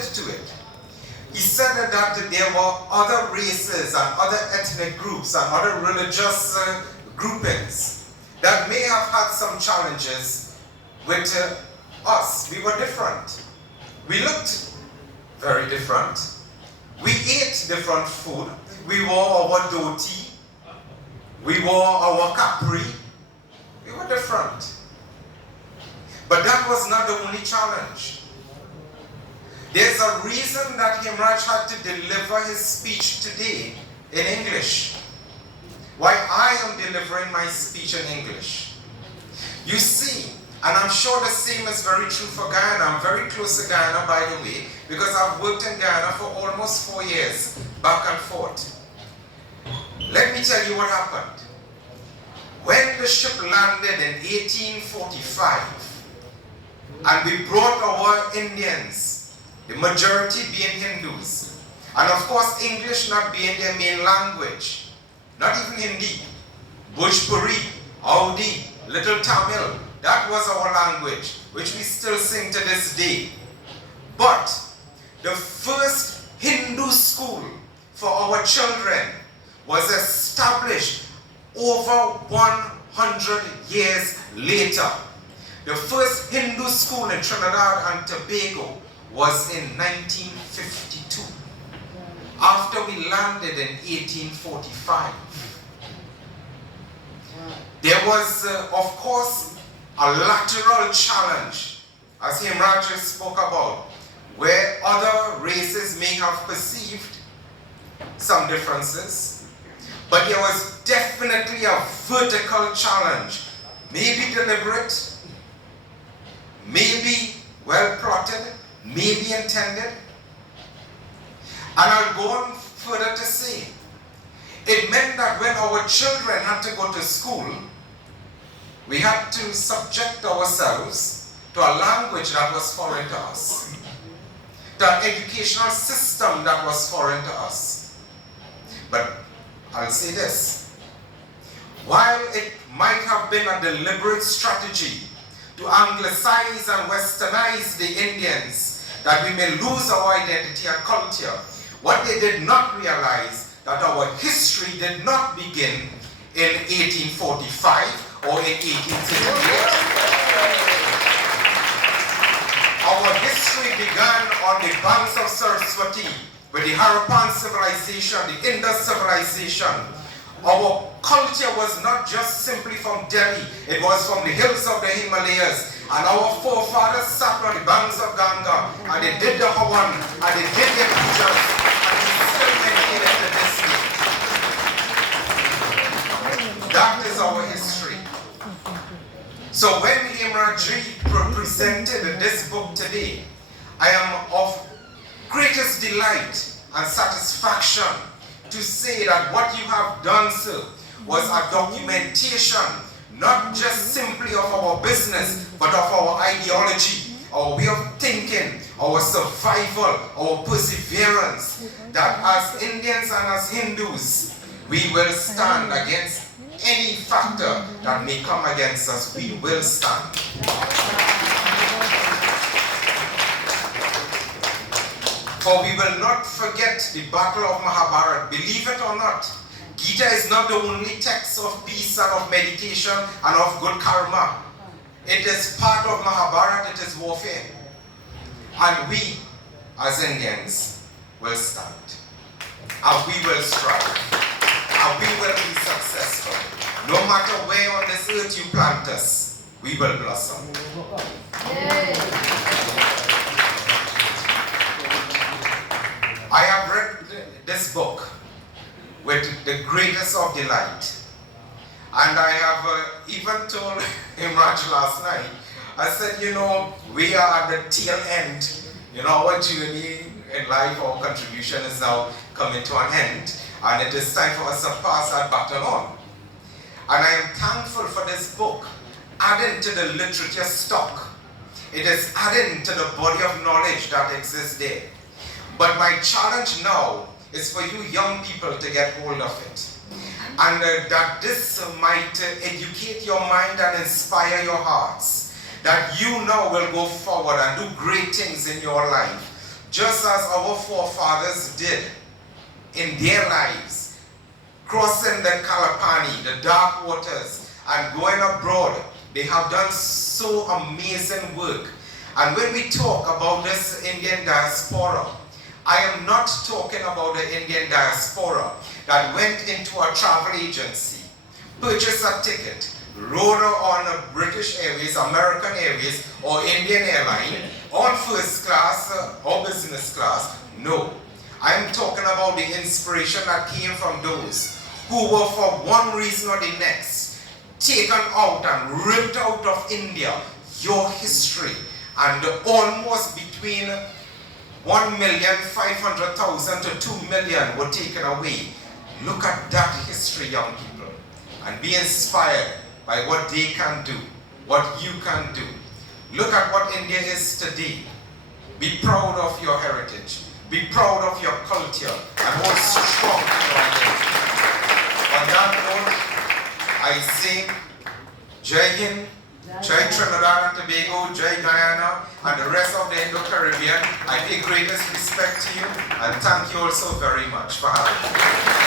added to it. He said that there were other races and other ethnic groups and other religious groupings that may have had some challenges with us. We were different. We looked very different. We ate different food. We wore our dhoti. We wore our capri. We were different. But that was not the only challenge. There's a reason that Himraj had to deliver his speech today in English. Why I am delivering my speech in English. You see, and I'm sure the same is very true for Guyana. I'm very close to Guyana, by the way, because I've worked in Guyana for almost 4 years, back and forth. Let me tell you what happened. When the ship landed in 1845, and we brought our Indians, the majority being Hindus, and of course English not being their main language, not even Hindi, Bhojpuri, Audi, Little Tamil, that was our language, which we still sing to this day. But the first Hindu school for our children was established over 100 years later. The first Hindu school in Trinidad and Tobago was in 1952, after we landed in 1845. There was, of course, a lateral challenge, as Himraj spoke about, where other races may have perceived some differences, but there was definitely a vertical challenge, maybe deliberate, maybe well plotted, maybe intended. And I'll go on further to say, it meant that when our children had to go to school, we had to subject ourselves to a language that was foreign to us, to an educational system that was foreign to us. But I'll say this, while it might have been a deliberate strategy to anglicize and westernize the Indians, that we may lose our identity and culture, what they did not realize that our history did not begin in 1845 or in 1868. Our history began on the banks of Saraswati with the Harappan civilization, the Indus civilization. Our culture was not just simply from Delhi, it was from the hills of the Himalayas. And our forefathers sat on the banks of Ganga and they did the Hawan and they did their pujas, and we still maintain it to this day. That is our history. So when Himraj presented this book today, I am of greatest delight and satisfaction to say that what you have done, sir, was a documentation, not just simply of our business, but of our ideology, our way of thinking, our survival, our perseverance, that as Indians and as Hindus, we will stand against any factor that may come against us. We will stand. For we will not forget the battle of Mahabharata. Believe it or not, Gita is not the only text of peace and of meditation and of good karma. It is part of Mahabharata, it is warfare. And we, as Indians, will stand. And we will strive. And we will be successful. No matter where on this earth you plant us, we will blossom. I have read this book with the greatest of delight. And I have even told Himraj last night, I said, you know, we are at the tail end. You know, our journey in life, our contribution is now coming to an end. And it is time for us to pass that baton on. And I am thankful for this book, adding to the literature stock. It is adding to the body of knowledge that exists there. But my challenge now is for you young people to get hold of it. And that this might educate your mind and inspire your hearts. That you now will go forward and do great things in your life. just as our forefathers did in their lives, crossing the Kalapani, the dark waters, and going abroad. They have done so amazing work. And when we talk about this Indian diaspora, I am not talking about the Indian diaspora that went into a travel agency, purchased a ticket, rode on British Airways, American Airways, or Indian Airline, on first class or business class. No. I am talking about the inspiration that came from those who were, for one reason or the next, taken out and ripped out of India, your history, and almost between 1,500,000 to 2 million were taken away. Look at that history, young people, and be inspired by what they can do, what you can do. Look at what India is today. Be proud of your heritage. Be proud of your culture and hold strong to your identity. On that note, I say Jai Hind, Jai Trinidad and Tobago, Jai Guyana, and the rest of the Indo-Caribbean. I pay greatest respect to you and thank you all so very much for having me.